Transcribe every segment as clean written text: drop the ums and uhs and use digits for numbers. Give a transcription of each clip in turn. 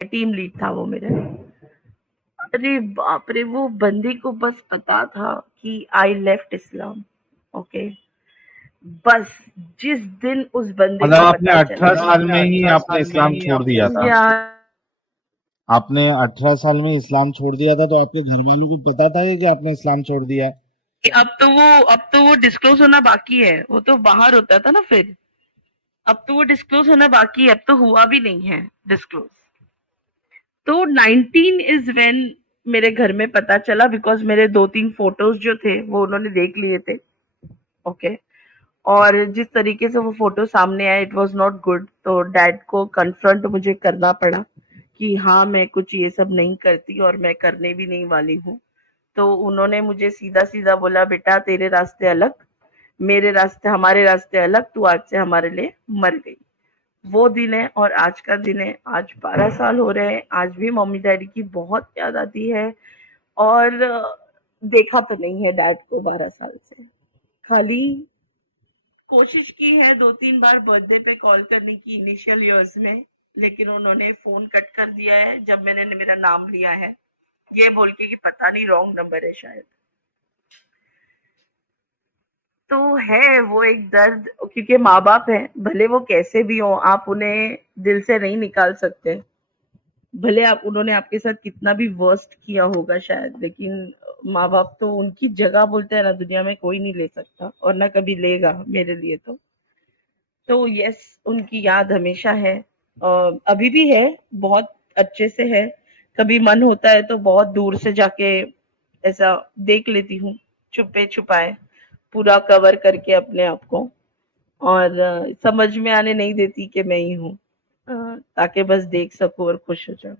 Team lead था वो मेरे। अरे बाप रे, वो बंदे को बस पता था कि आई लेफ्ट इस्लाम। ओके, बस जिस दिन उस बंदे मतलब को आपने पता चला, 18 साल में ही आपने इस्लाम छोड़ दिया था? यार आपने 18 साल में इस्लाम छोड़ दिया था, तो आपके घर वालों को पता था ये कि आपने इस्लाम छोड़ दिया है? अब तो वो डिस्क्लोज होना बाकी है, वो तो बाहर होता था ना फिर। अब तो वो डिस्क्लोज होना बाकी है, अब तो हुआ भी नहीं है डिस्क्लोज। तो 19 इज व्हेन मेरे घर में पता चला, बिकॉज मेरे 2-3 फोटोज जो थे वो उन्होंने देख लिए थे। ओके, और जिस तरीके से वो फोटो सामने आया, इट वाज नॉट गुड। तो डैड को कन्फ्रंट मुझे करना पड़ा कि हाँ, मैं कुछ ये सब नहीं करती और मैं करने भी नहीं वाली हूँ। तो उन्होंने मुझे सीधा सीधा बोला, बेटा तेरे रास्ते अलग, मेरे रास्ते, हमारे रास्ते अलग, तू आज से हमारे लिए मर गई। वो दिन है और आज का दिन है। आज 12 साल हो रहे हैं, आज भी मम्मी डैडी की बहुत याद आती है। और देखा तो नहीं है डैड को 12 साल से। खाली कोशिश की है 2-3 बार बर्थडे पे कॉल करने की इनिशियल ईयर्स में, लेकिन उन्होंने फोन कट कर दिया है जब मैंने मेरा नाम लिया है, ये बोल के कि पता नहीं रॉन्ग नंबर है शायद। तो है वो एक दर्द, क्योंकि माँ बाप है, भले वो कैसे भी हो, आप उन्हें दिल से नहीं निकाल सकते। भले आप, उन्होंने आपके साथ कितना भी वर्स्ट किया होगा शायद, लेकिन माँ बाप तो उनकी जगह बोलते हैं ना, दुनिया में कोई नहीं ले सकता और ना कभी लेगा मेरे लिए। तो यस, उनकी याद हमेशा है और अभी भी है, बहुत अच्छे से है। कभी मन होता है तो बहुत दूर से जाके ऐसा देख लेती हूँ, छुपे छुपाए, पूरा कवर करके अपने आप को। और समझ में आने नहीं देती कि मैं ही हूँ, ताकि बस देख सकूं और खुश हो जाऊं।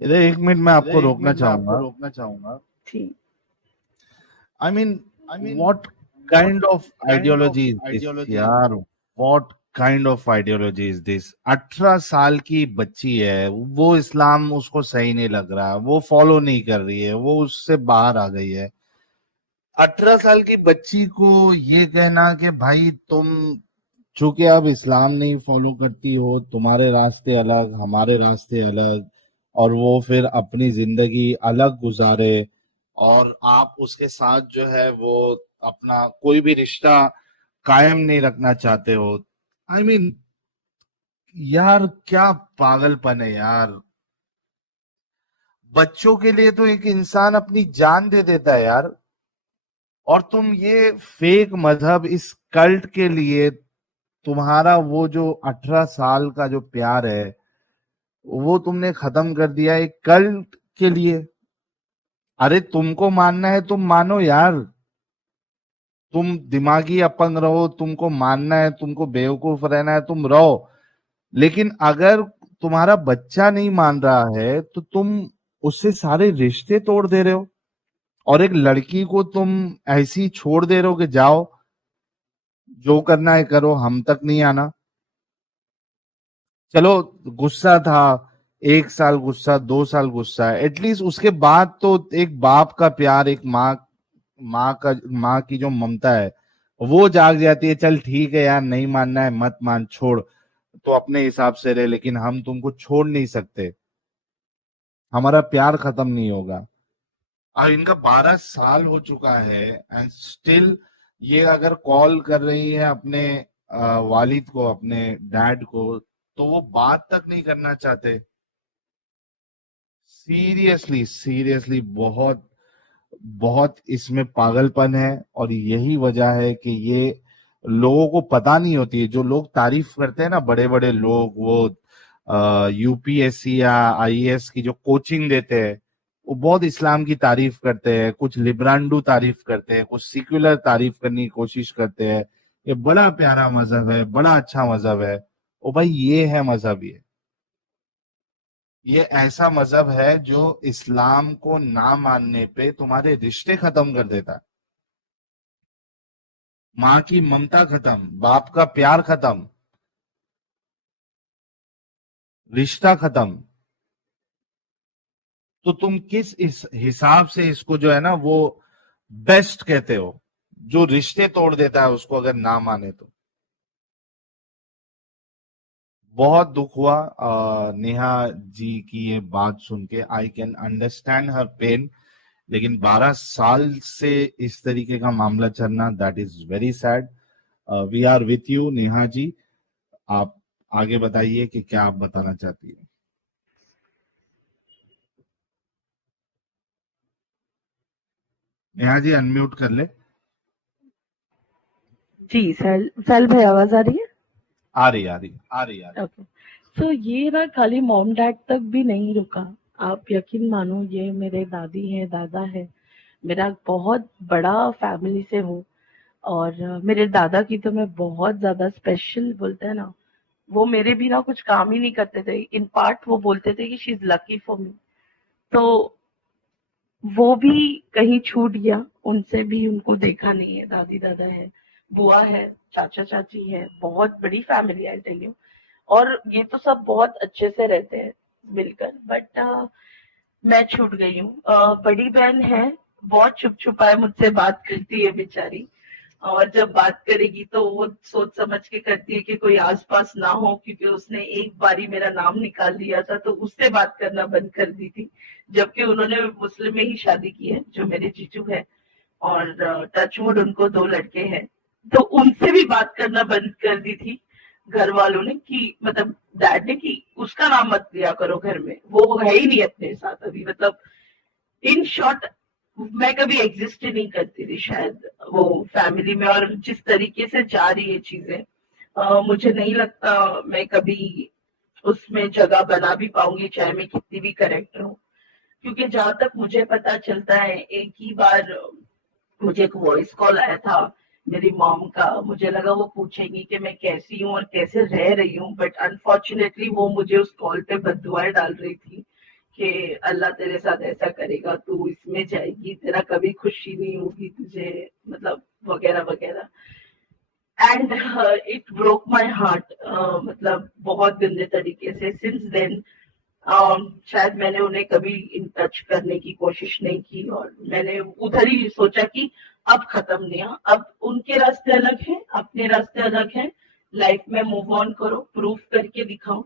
इधर 1 मिनट मैं आपको रोकना चाहूंगा। ठीक। I mean, what kind of ideology is this यार? What kind of ideology is this? 18 साल की बच्ची है, वो इस्लाम उसको सही नहीं लग रहा, वो फॉलो नहीं कर रही है, वो उससे बाहर आ गई है। 18 साल की बच्ची को ये कहना कि भाई तुम चूंकि अब इस्लाम नहीं फॉलो करती हो, तुम्हारे रास्ते अलग, हमारे रास्ते अलग, और वो फिर अपनी जिंदगी अलग गुजारे, और आप उसके साथ जो है वो अपना कोई भी रिश्ता कायम नहीं रखना चाहते हो। आई मीन, यार क्या पागलपन है यार। बच्चों के लिए तो एक इंसान अपनी जान दे देता है यार, और तुम ये फेक मजहब, इस कल्ट के लिए तुम्हारा वो जो 18 साल का जो प्यार है वो तुमने खत्म कर दिया एक कल्ट के लिए। अरे तुमको मानना है तुम मानो यार, तुम दिमागी अपंग रहो, तुमको मानना है, तुमको बेवकूफ रहना है, तुम रहो। लेकिन अगर तुम्हारा बच्चा नहीं मान रहा है तो तुम उससे सारे रिश्ते तोड़ दे रहे हो, और एक लड़की को तुम ऐसी छोड़ दे रहे हो कि जाओ जो करना है करो, हम तक नहीं आना। चलो, गुस्सा था, 1 साल गुस्सा, 2 साल गुस्सा, एटलीस्ट उसके बाद तो एक बाप का प्यार, एक माँ की जो ममता है वो जाग जाती है। चल ठीक है यार, नहीं मानना है मत मान, छोड़, तो अपने हिसाब से रहे, लेकिन हम तुमको छोड़ नहीं सकते, हमारा प्यार खत्म नहीं होगा। और इनका 12 साल हो चुका है एंड स्टिल ये अगर कॉल कर रही है अपने वालिद को, अपने डैड को, तो वो बात तक नहीं करना चाहते। सीरियसली सीरियसली, बहुत बहुत इसमें पागलपन है, और यही वजह है कि ये लोगों को पता नहीं होती है। जो लोग तारीफ करते हैं ना, बड़े बड़े लोग, वो यूपीएससी या आईएएस की जो कोचिंग देते हैं, वो बहुत इस्लाम की तारीफ करते हैं, कुछ लिब्रांडू तारीफ करते हैं, कुछ सिक्युलर तारीफ करने की कोशिश करते हैं। ये बड़ा प्यारा मजहब है, बड़ा अच्छा मजहब है। ओ भाई, ये है मजहब, ये ऐसा मजहब है जो इस्लाम को ना मानने पे तुम्हारे रिश्ते खत्म कर देता है। माँ की ममता खत्म, बाप का प्यार खत्म, रिश्ता खत्म। तो तुम किस इस हिसाब से इसको जो है ना वो बेस्ट कहते हो, जो रिश्ते तोड़ देता है उसको अगर ना माने तो? बहुत दुख हुआ नेहा जी की ये बात सुन के। I can understand her pain, लेकिन 12 साल से इस तरीके का मामला चलना, that is very sad. We are with you Neha ji. आप आगे बताइए कि क्या आप बताना चाहती है। नेहा जी अनम्यूट कर ले। जी सैल भाई, आवाज आ रही है? आ रही। ओके। तो ये ना खाली मॉम डैड तक भी नहीं रुका। आप यकीन मानो, ये मेरे दादी है, दादा है, मेरा बहुत बड़ा फैमिली से हूँ। और मेरे दादा की तो मैं बहुत ज्यादा स्पेशल, बोलते हैं ना, वो मेरे बिना कुछ काम ही नहीं करते थे। इन पार्ट वो बोलते थे कि she is lucky for me. तो वो भी कहीं छूट गया, उनसे भी उनको देखा नहीं है। दादी दादा है, बुआ है, चाचा चाची है, बहुत बड़ी फैमिली आई टेल यू। और ये तो सब बहुत अच्छे से रहते हैं मिलकर, बट मैं छूट गई हूँ। बड़ी बहन है, बहुत छुप छुपाए मुझसे बात करती है बेचारी। और जब बात करेगी तो वो सोच समझ के करती है कि कोई आसपास ना हो, क्योंकि उसने एक बारी मेरा नाम निकाल लिया था तो उससे बात करना बंद कर दी थी। जबकि उन्होंने मुस्लिम में ही शादी की है, जो मेरे जीजू है। और टचवुड उनको 2 लड़के हैं, तो उनसे भी बात करना बंद कर दी थी घर वालों ने, कि मतलब डैड ने, कि उसका नाम मत लिया करो घर में, वो है ही नहीं अपने साथ अभी। मतलब इन शॉर्ट, मैं कभी एग्जिस्ट ही नहीं करती थी शायद वो फैमिली में। और जिस तरीके से जा रही है चीजें, मुझे नहीं लगता मैं कभी उसमें जगह बना भी पाऊंगी, चाहे मैं कितनी भी करेक्ट रहूं। क्योंकि जहां तक मुझे पता चलता है, एक ही बार मुझे एक वॉइस कॉल आया था मेरी मॉम का। मुझे लगा वो पूछेंगी कि मैं कैसी हूँ और कैसे रह रही हूँ, बट अनफॉर्चुनेटली वो मुझे उस कॉल पे बद्दुआएं डाल रही थी कि अल्लाह तेरे साथ ऐसा करेगा, तू इसमें जाएगी, तेरा कभी खुशी नहीं होगी तुझे, मतलब वगैरह वगैरह। And it broke my heart, मतलब बहुत गंदे तरीके से। सिंस देन शायद मैंने उन्हें कभी इन टच करने की कोशिश नहीं की, और मैंने उधर ही सोचा कि अब खत्म नहीं, अब उनके रास्ते अलग हैं, अपने रास्ते अलग हैं, लाइफ में मूव ऑन करो, प्रूफ करके दिखाओ।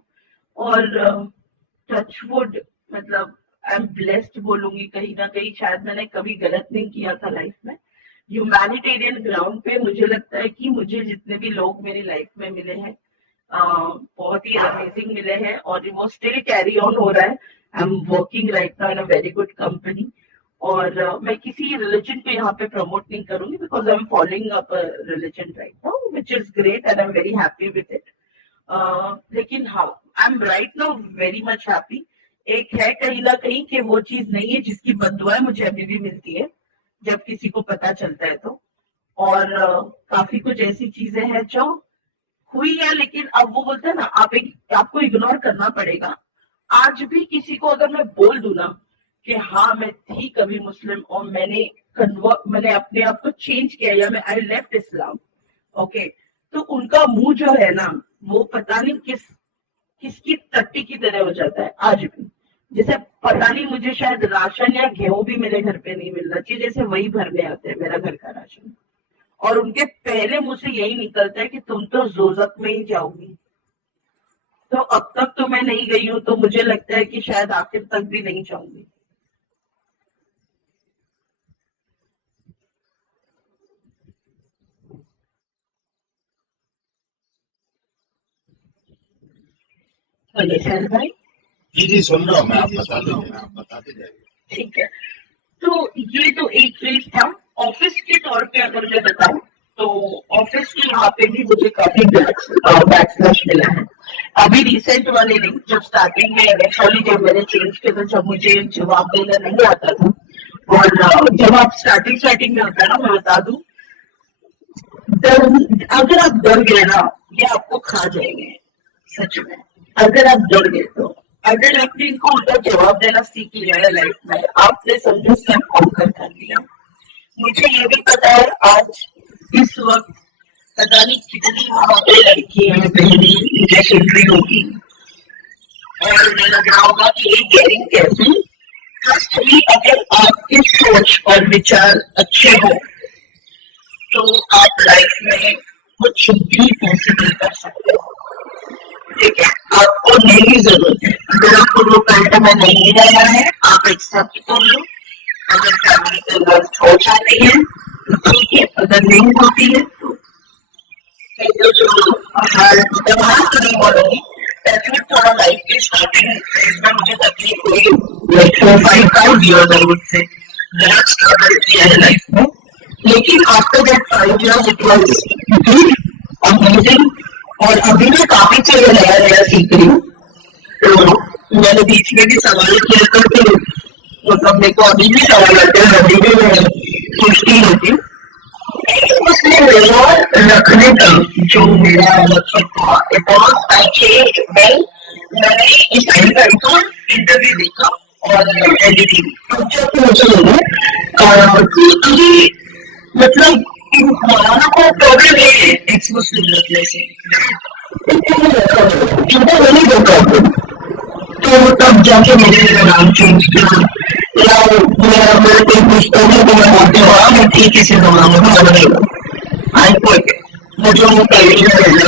और टचवुड, मतलब आई एम ब्लेस्ड बोलूंगी कहीं ना कहीं, शायद मैंने कभी गलत नहीं किया था लाइफ में। ह्यूमैनिटेरियन ग्राउंड पे मुझे लगता है कि मुझे जितने भी लोग मेरी लाइफ में मिले हैं, बहुत ही अमेजिंग मिले हैं, और वो स्टिल कैरी ऑन हो रहा है। I am working right now in a very good company. और मैं किसी रिलीजन को यहाँ पे प्रमोट नहीं करूंगी, because I am following up religion right now, which is great and I am very happy with it. लेकिन हाँ, I am right now very much happy. एक है कहीं ना कहीं कि वो चीज नहीं है जिसकी बद्दुआएं मुझे अभी भी मिलती है जब किसी को पता चलता है तो। और काफी कुछ ऐसी चीजें हैं जो हुई है, लेकिन अब वो बोलते हैं ना, आपको इग्नोर करना पड़ेगा। आज भी किसी को अगर मैं बोल दूं ना कि हाँ मैं थी कभी मुस्लिम और मैंने अपने आप को चेंज किया, या मैं आई लेफ्ट इस्लाम, ओके, तो उनका मुंह जो है ना, वो पता नहीं किसकी टट्टी की तरह हो जाता है आज भी। जैसे पता नहीं, मुझे शायद राशन या गेहूं भी मेरे घर पे नहीं मिलना चाहिए, जैसे वही भरने आते हैं मेरा घर का राशन। और उनके पहले मुंह से यही निकलता है कि तुम तो जोजक में ही जाओगी। तो अब तक तो मैं नहीं गई हूं, तो मुझे लगता है कि शायद आखिर तक भी नहीं जाऊंगी। हेलो शैल भाई। जी सुन रहा हूँ मैं, आप बताते जाइए। ठीक है, तो ये तो एक फेज था। ऑफिस के तौर पे अगर मैं बताऊं, तो ऑफिस के यहाँ पे भी मुझे काफी बैकस्लैश मिला है। अभी रिसेंट वाले नहीं, जब स्टार्टिंग में एक्चुअली जब मैंने चेंज किया था, जब मुझे जवाब देना नहीं आता था। और जब आप स्टार्टिंग में होता है ना, मैं बता दूं, अगर आप डर गए ना, ये आपको खा जाएंगे सच में। अगर आप डर गए तो, अगर आपने इनको उल्टा जवाब देना सीख लिया है लाइफ में, आपने समझो सब कॉन्कर कर दिया। मुझे ये भी पता है आज इस वक्त पता नहीं कितनी वहां पे लड़कियां बहनें मुझे सुन रही होगी, और उन्हें लग रहा होगा कि ये गेरिंग कैसे। ट्रस्ट मी, अगर आपकी सोच और विचार अच्छे हो तो आप लाइफ में कुछ भी पॉसिबल कर सकते हो। ठीक है, आपको नहीं जरूरत है। अगर आपको वो पैंट में नहीं रहना है, आप एक्सेप्ट कर लो। अगर फैमिली से वर्क हो जाती है तो ठीक है, अगर नहीं होती है तो जो बात नहीं बोलूंगी। तकलीफ थोड़ा लाइफ के स्टार्टिंग फेज में मुझे तकलीफ हुई, like 4-5 years I would say, बहुत स्ट्रगल किया है लाइफ में। लेकिन after that 5 years it was good, amazing. और अभी मैं काफी चीजें नया नया सीख रही हूँ। तो मैंने बीच में भी सवाल किया करती हूँ, मतलब मेरे को अभी भी सवाल आते हैं, अभी भी मैं सोचती होती हूँ। उसमें मेरा रखने का जो मेरा मतलब था, it was I change well. मैंने इस टाइम का इंटरव्यू देखा और एडिटिंग, अब जब मुझे लगा कि अभी मतलब हमारा को प्रॉब्लम है एक्सपोजर रखने से, नहीं दो प्रॉब्लम। तो तब जाके मेरे नाम चेंज किया, या मेरा कोई पूछता है तो मैं बोलती हूँ हाँ मैं ठीक है से आई क्विट, मुझे वो पहले ही रहना।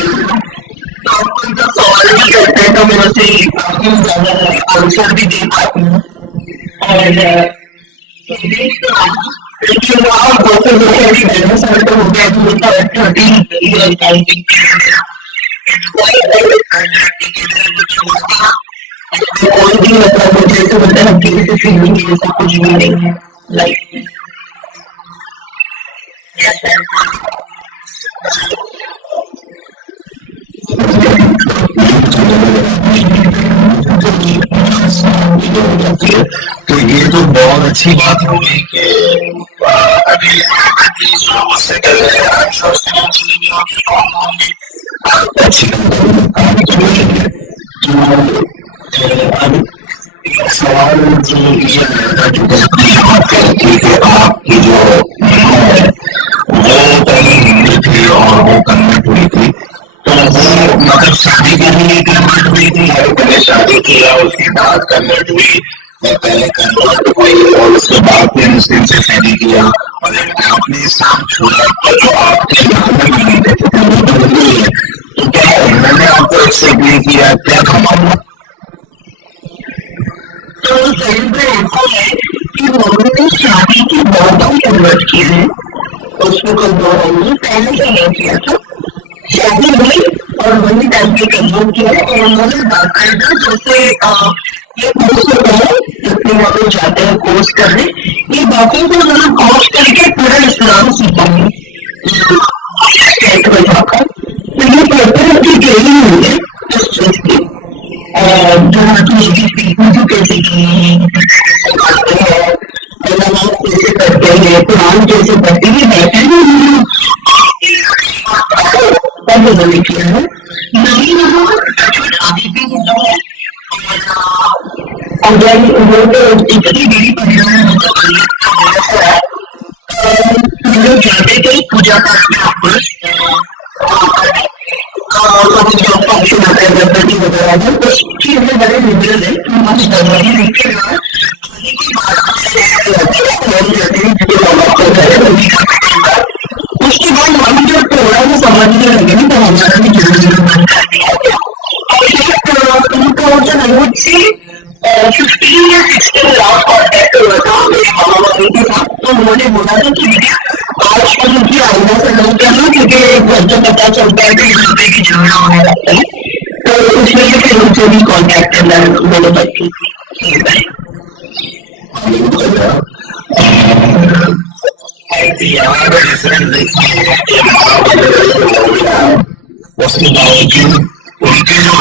तो आप उनका सवाल भी करते हैं तो मेरे से काफी ज्यादा आंसर भी दे पाती हूँ। और लेकिन वहाँ बहुत लोग बिजनेस में तो हो गया तो 13 कोई भी मतलब मुझे ऐसे बोलता है कि किसी फीलिंग की ऐसा कुछ भी नहीं है लाइफ में। तो ये तो बहुत अच्छी बात होगी कि अभी सेटल है, अच्छी सवाल जो ये था जो आपकी जो वो पहले हिंदी थी और वो कन्वर्ट हुई थी, तो वो मतलब शादी के लिए कन्वर्ट हुई थी या पहले शादी किया उसके बाद कन्वर्ट हुई, या पहले कन्वर्ट हुई और उसके बाद फिर मुस्लिम से शादी किया और आपने इस्लाम छोड़ा तो जो आपके नाम में नहीं थे तो क्या उन्होंने आपको एक्सेप्ट नहीं किया, क्या था? तो टाइम पे ऐसा है कि उन्होंने शादी के बाद कन्वर्ट किए हैं, उसमें कोई दो नहीं, पहले से नहीं किया था। शादी हुई और वही टाइम पे कन्वर्ट किया और उन्होंने बाकायदा जैसे ये कोर्स होता है जितने लोग जाते हैं कोर्स करने, ये बाकी को उन्होंने कोर्स करके पूरा इस्लाम सीखेंगे स्टेट में जाकर। तो ये प्रॉपर की ट्रेनिंग हुई है इस चीज की, और जो पीपल कैसे सिखाते हैं, नमाज कैसे करते हैं, कुरान कैसे पढ़ते हैं, बैठे उन्होंने किया है नहीं अभी भी अगर उन्होंने इतनी बड़ी परिणाम लोग जाते थे पूजा पाठ में वापस फंक्शन आता है गणपति वगैरह में, उसकी हमें बड़े लिबरल है मस्त दरवाजे लिखे उसके बाद हम जो थोड़ा सा समझने लगे ना तो हमारा भी जरूर बन कर दिया। और 15 या 16 लास्ट कॉन्टेक्ट हुआ था मेरे मामा मम्मी के साथ, तो उन्होंने बोला था कि आज कल उनकी आईना से नहीं करना क्योंकि घर से पता चलता है कि यहाँ पे की झगड़ा होने लगता है, तो उसमें फिर उनसे भी कॉन्टेक्ट करना मैंने बच्ची उसके बावजूद उनके जो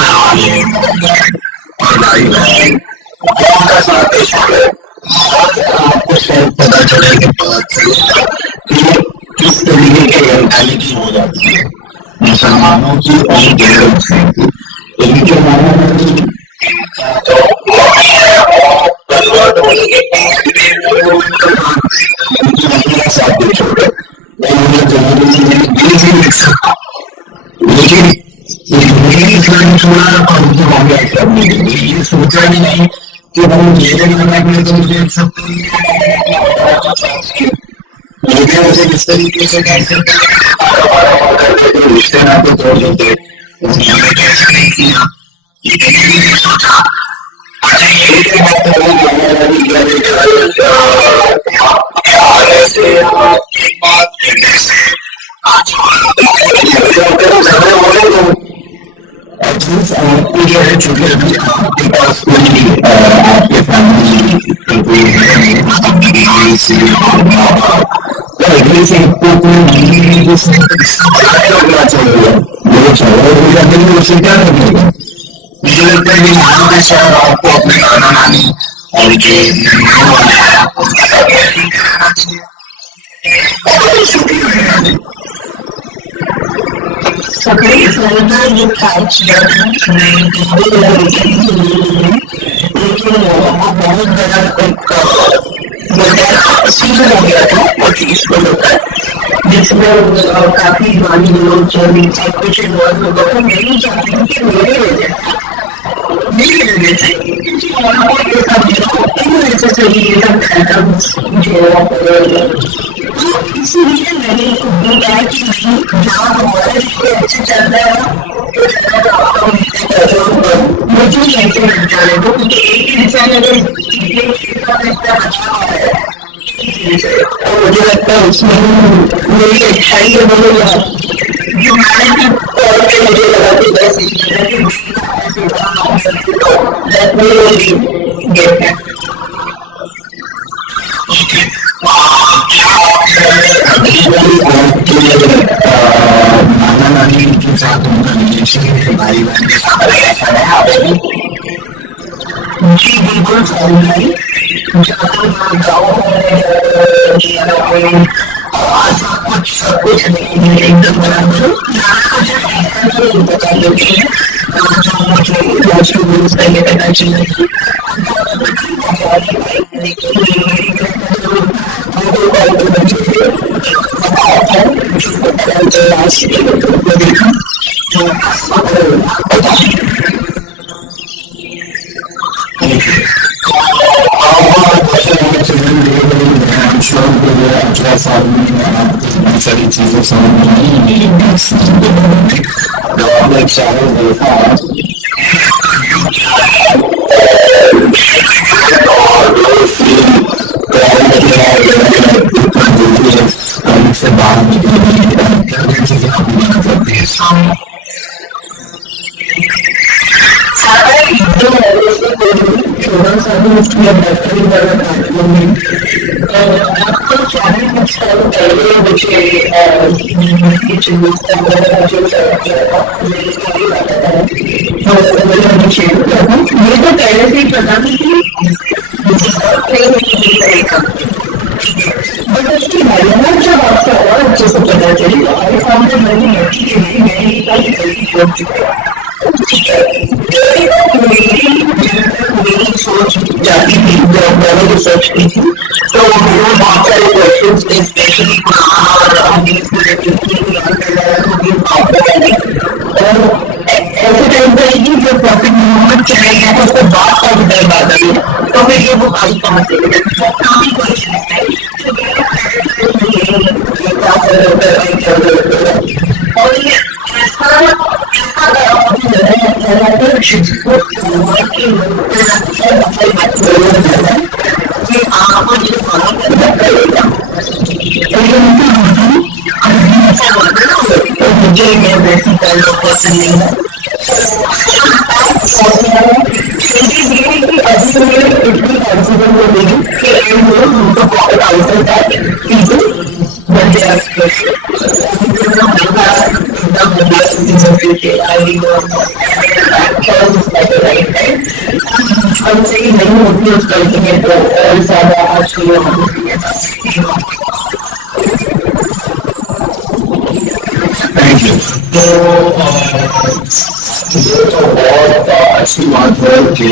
और भाई बहन का साथ छोड़े आपको सब पता चले कि किस तरीके की मेंटालिटी हो जाती है मुसलमानों की और गैर मुस्लिम की। इनके कन्वर्ट होने के बाद साथ नहीं छोड़े लिख सकता, लेकिन मेरी फ्रेंड छोड़ा और उनकी मम्मी एक्सेप्ट नहीं करेगी, ये सोचा ही नहीं कि हम मेरे करने के लिए तो मुझे एक्सेप्ट मुझे मुझे किस तरीके से रिश्ते नाते तोड़ देते मैंने कैसे नहीं किया, लेकिन मैंने सोचा अच्छा ये जो बात है वो ऐसे एक बात कहने से आज झगड़े हो रहे तो एटलीस्ट आपको जो है चूंकि अभी आपके पास कोई आपके फैमिली कोई है नहीं मतलब भाई से और माँ बाप तो एटलीस्ट आपको कोई नहीं जिसने इसका बड़ा करना चाहिए वो झगड़े हो जाते हैं उसे क्या करेगा। मुझे लगता है कि मान के शायद आपको अपने नाना नानी और जो मेहमान वाले हैं उनके साथ नहीं रहना चाहिए और छुट्टी रहना चाहिए। Seperti saya bukan sedang itu बहुत बड़ा सीजन हो गया था और इसको होता है जिसमें काफी गाने लोग चली सब कुछ इन्वॉल्व हो गया था। मैं नहीं चाहती हूँ कि मेरे वजह नहीं रहने चाहिए नेसेसरी ये सब एटम्स जो इसीलिए मैंने कहा कि नहीं जहाँ हमारा रिश्ते अच्छे चल रहे हैं मुझे कैसे लग जाने दो क्योंकि एक इंसान अगर रिश्ता अच्छा है और मुझे लगता है उसमें मेरी अच्छाई है बोलो जो मैंने तौर पे मुझे लगा कि बस नाना नानी के साथ उनका रिलेशन भाई बहन के साथ ऐसा है जी बिल्कुल सही है गाँव कुछ सब कुछ एकदम बराबर बताइए पहले पता चला सारी चीजें समझ से बात थोड़ा सा भी उसमें बैटरी वाला आपको चाहे कुछ साल पहले मुझे ये तो पहले से ही पता नहीं थी बट उसकी मेहनत जब आपको और अच्छे से पता चली तो आई फाउंड दैट मैंने मेरी सोच जाती थी जब मैंने रिसर्च की थी तो बहुत सारे क्वेश्चंस थे स्पेशली ऐसे टाइम पर जो प्रॉफिट मोहम्मद चले गया था उसको बात का भी डर बात आई तो फिर ये वो भाई कहाँ से और ये मुझे मैं वैसी पहले पसंद नहीं है अभी तो मेरे इतनी कॉन्फिडेंट हो गई कि उनको प्रॉफिट आउटपुट है बंदे हमसे ही नहीं होती उस लड़की में तो और ज्यादा अच्छी होती है। Thank you. तो ये तो बहुत अच्छी बात है कि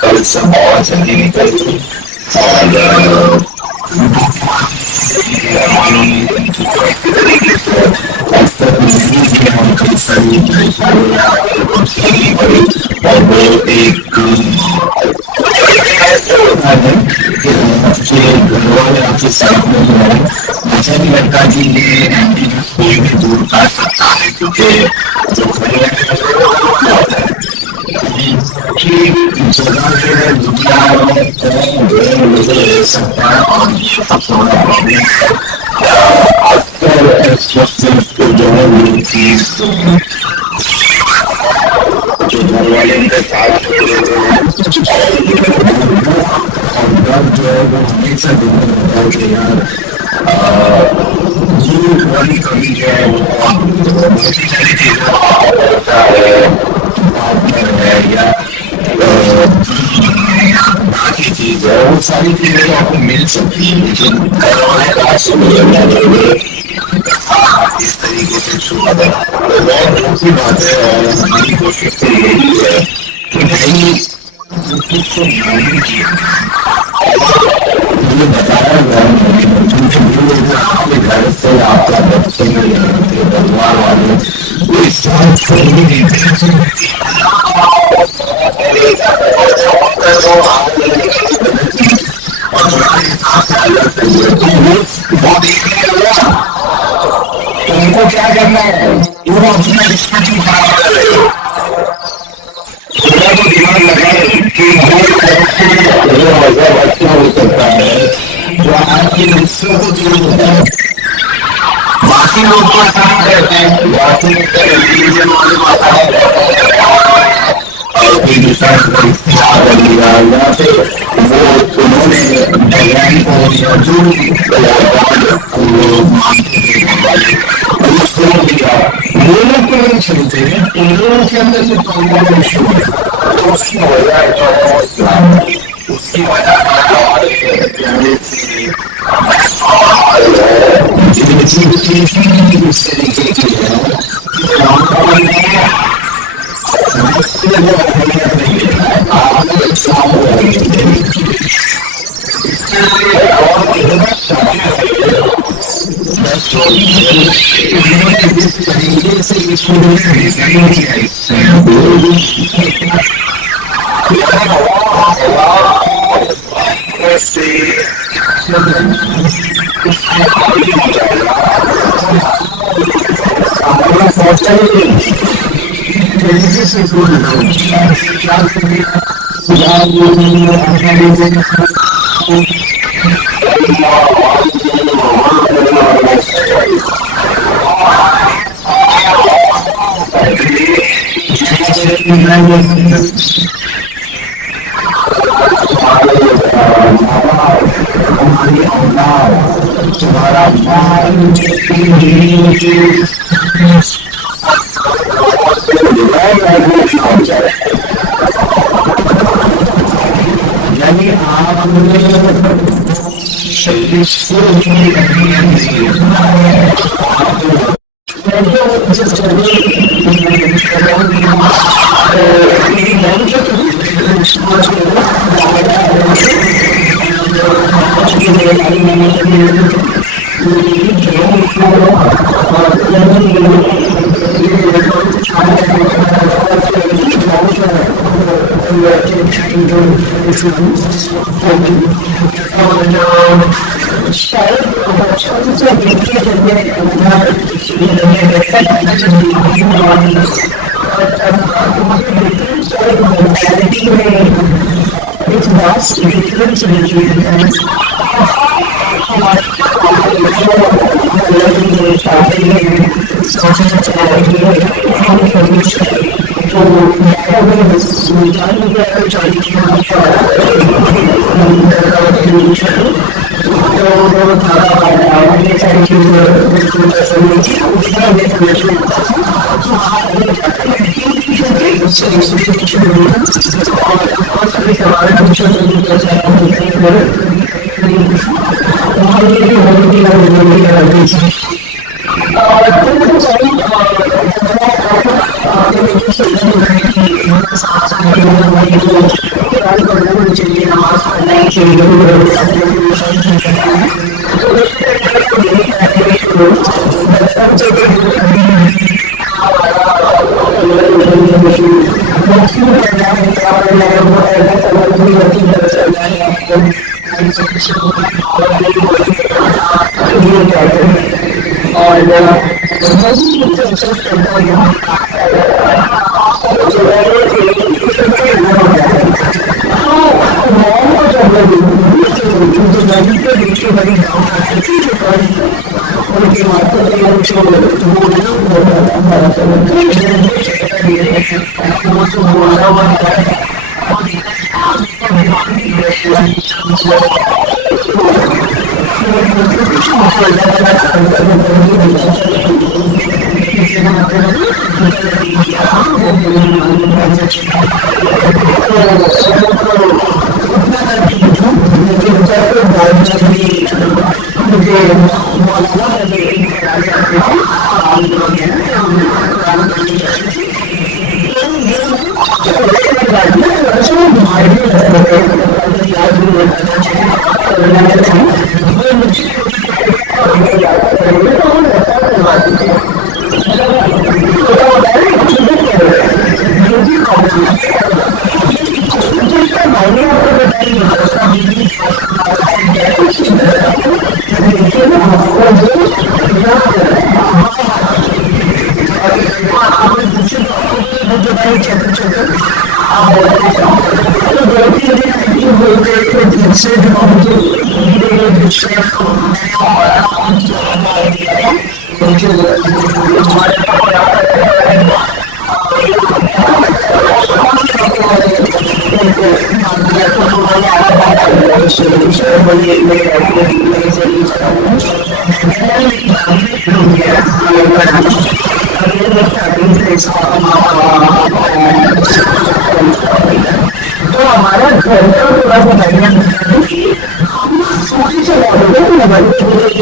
कल से बहुत जल्दी निकली और हम कई सारी और वो एक घर वाले आपके साथ में जो है ऐसा नहीं का जी ये एम्प्टीनेस कोई भी दूर कर सकता है, क्योंकि जो होता है कि जगह जो है दुनिया में कहीं मुझे ले सकता है, और ये सबसे बड़ा प्रॉब्लम अक्सर एक्सप्रेसिव को जो है वो चीज जो घर वाले के साथ और डर जो है वो हमेशा दिन में होता है कि यार ये वाली कमी जो है वो बहुत सारी चीजों होता है, पार्टनर है या बाकी चीज है, वो सारी चीजें तो आपको मिल सकती है, लेकिन घर वाले बात से मिलने के इस तरीके से छुआ था तो बहुत दूर की बात है। और हमारी कोशिश तो यही है कि भाई उसको मालूम किया मुझे बताया गया आपके घर से आपका बच्चे आपके परिवार वाले वो इस तरह छोड़ भी नहीं उनको क्या करना है, वो अपना रिस्पेक्ट खराब कर रहे हो, थोड़ा तो दिमाग लगाए कि वो मजहब अच्छा हो सकता है जो आपके रिश्तों को दूर होता है। बाकी लोग तो ऐसा नहीं करते हैं, बाकी रिलीजन वाले माता कोई दूसरा इस्तेमाल कर लिया या फिर वो उन्होंने वैज्ञानिक हो या जो भी मानते थे छोड़ दिया, वो लोग को नहीं चलते हैं, उन लोगों के अंदर जो प्रॉब्लम इशू है तो उसकी वजह जो है इस्लाम है, उसकी वजह इस तरीके की तरीके से यानी आपने ये कहते हैं और वही कंसल्ट करता हूँ यहाँ जो है हो जाता है तो मॉम को जब मैं देखूँगी जो नदी पे देखिए बड़ी गाँव आती थी जो उनके माता तो हमारा घर का थोड़ा सा बढ़िया सोचे चला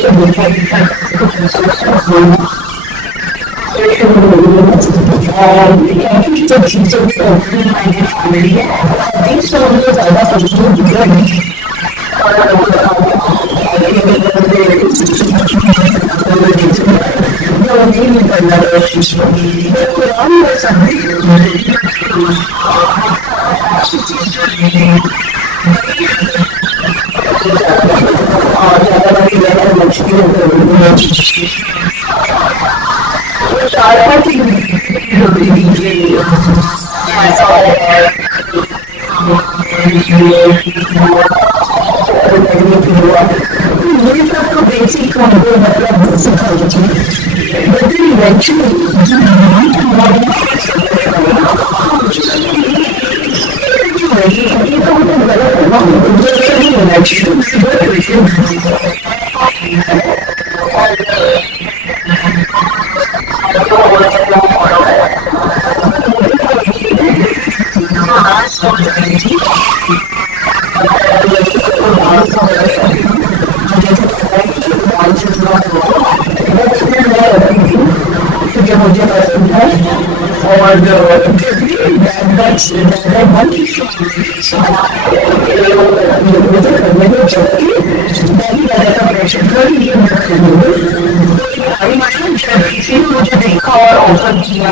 मुझे देखा और ऑफर किया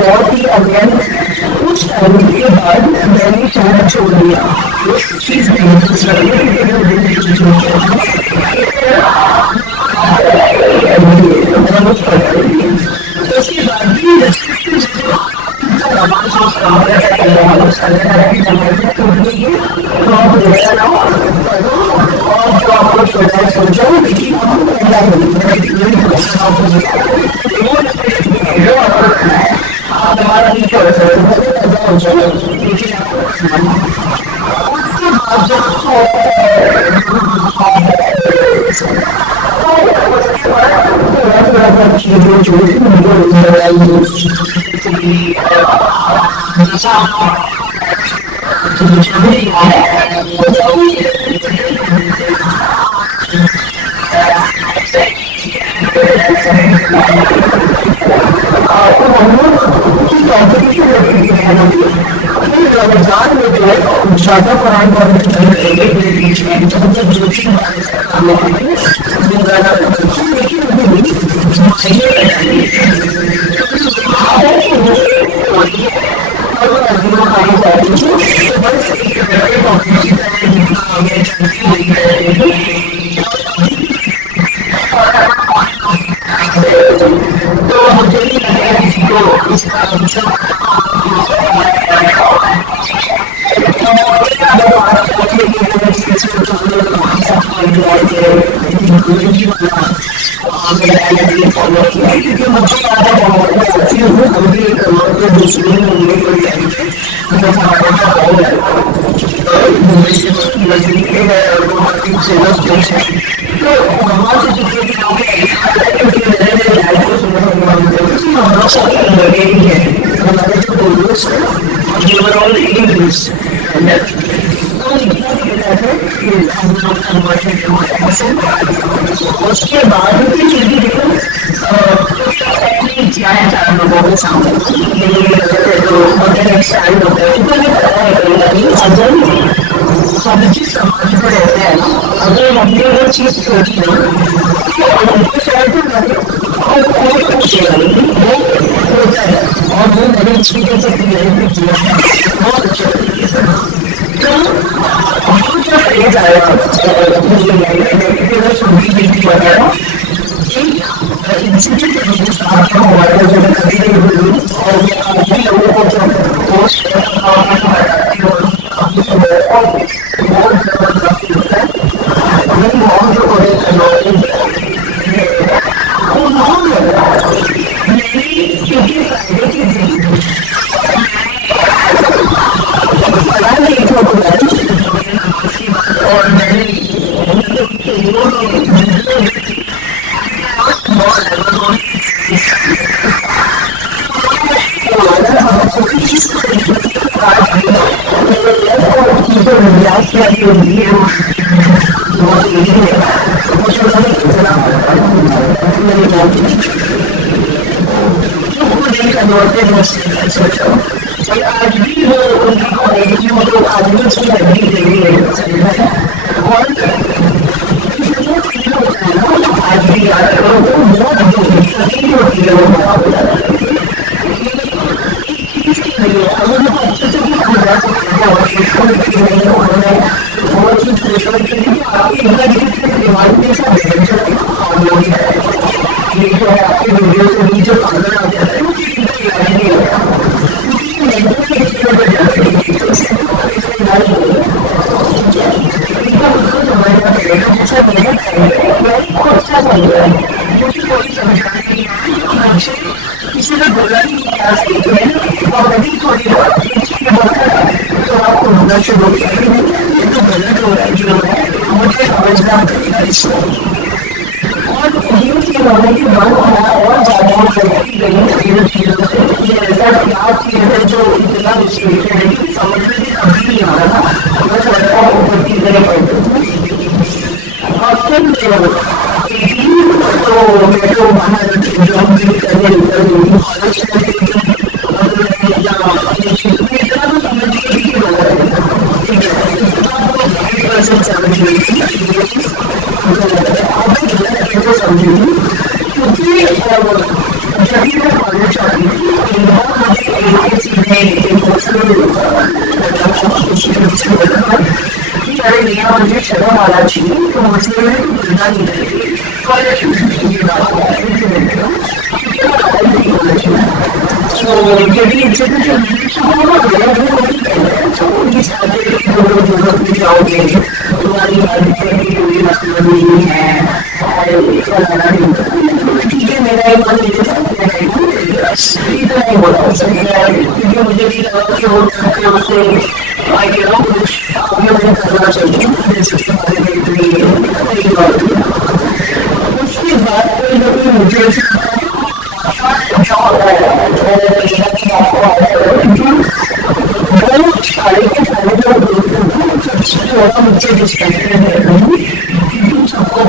बहुत ही अगेन कुछ टाइम के बाद मैंने चलना छोड़ दिया चीज उसके बाद ज्यादा फरान करेंगे मेरे बीच में जब तक जो भी हमारे सरकार में लेकिन तो मुझे नहीं लगा किसी को इसका आंसर उसके बाद भी फिर भी देखो जाए चार लोगों के सामने स्टाइल होता है सब चीज समाज में रहते हैं अगर हमने वो चीज सोची ना उनको शायद वो होता है और वो मैंने चीजें से बहुत अच्छे तरीके से तो जो फ्रेज आया वगैरह आज भी वो आज भी याद किसी ने बोला नहीं क्या थोड़ी तो आपको होना शुरू हो जाएगी तो गलत हो रहा है जो है मुझे समझना पड़ेगा इसको और ये होने के बाद और ज्यादा चीजों से ये ऐसा क्या चीज है जो इतना रिस्ट्रिक्टेड है कि समझ में कभी नहीं आ रहा था बस ऐसा ऊपर की तरह और फिर तो मैं तो माना जॉब भी करने अरे भैया मुझे शर्म आना चाहिए तो मुझे मिलना नहीं चाहिए ठीक है मेरा एक नहीं बोला क्योंकि मुझे भी लगा कि वो करना चाहिए उसके बाद मुझे मुझे सबको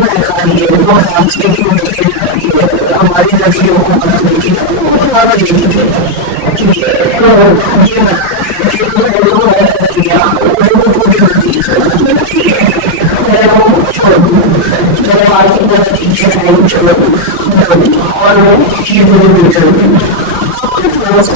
हमारी लड़कियों को ठीक है, मेरा वो छोड़ दूँ, मेरे बाल की बहुत टीचर है, चलो और वो चीज़ मुझे मिल जाएगी। थोड़ा सा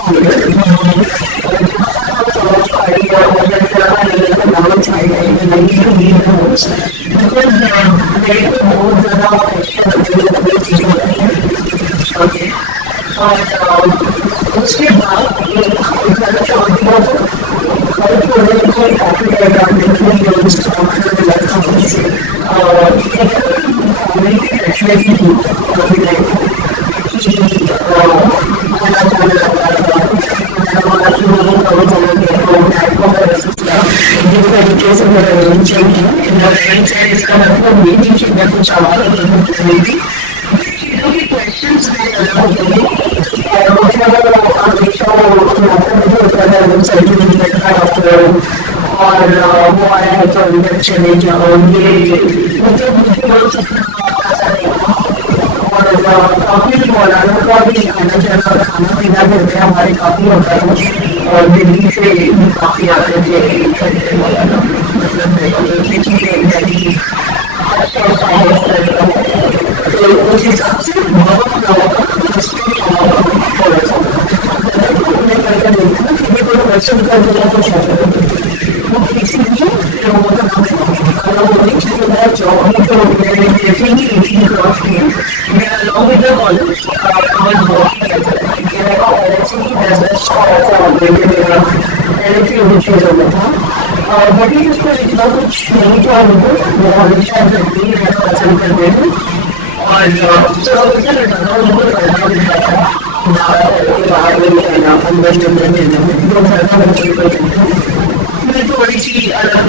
उसके बाद इसका मतलब ये नहीं कि मैं कुछ सवाल नहीं थी, चीजों के क्वेश्चंस में अलग होंगे और मुझे अगर हमेशा सर्टिफिकेट का डॉक्टर और वो आया है तो अंदर चले जाओ, ये मतलब मुझे बहुत सपना और काफी मौलाना का भी आना जाना और खाना पीना घर पे हमारे काफी होता है और दिल्ली से काफी आते थे मौलाना, मतलब तो उस हिसाब से बहुत क्वेश्चन कर दिया तो वो इसीलिए बड़ी उसको इतना कुछ नहीं किया वो हमेशा करती है पसंद करते हैं और थोड़ी सी अलग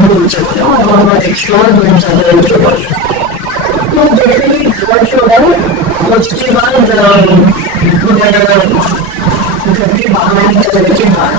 बोल सकते हो एक्सप्लोर होना चाहते हैं तो जैसे ही वर्ष हो गए उसके बाद घर के बाहर निकल के बाद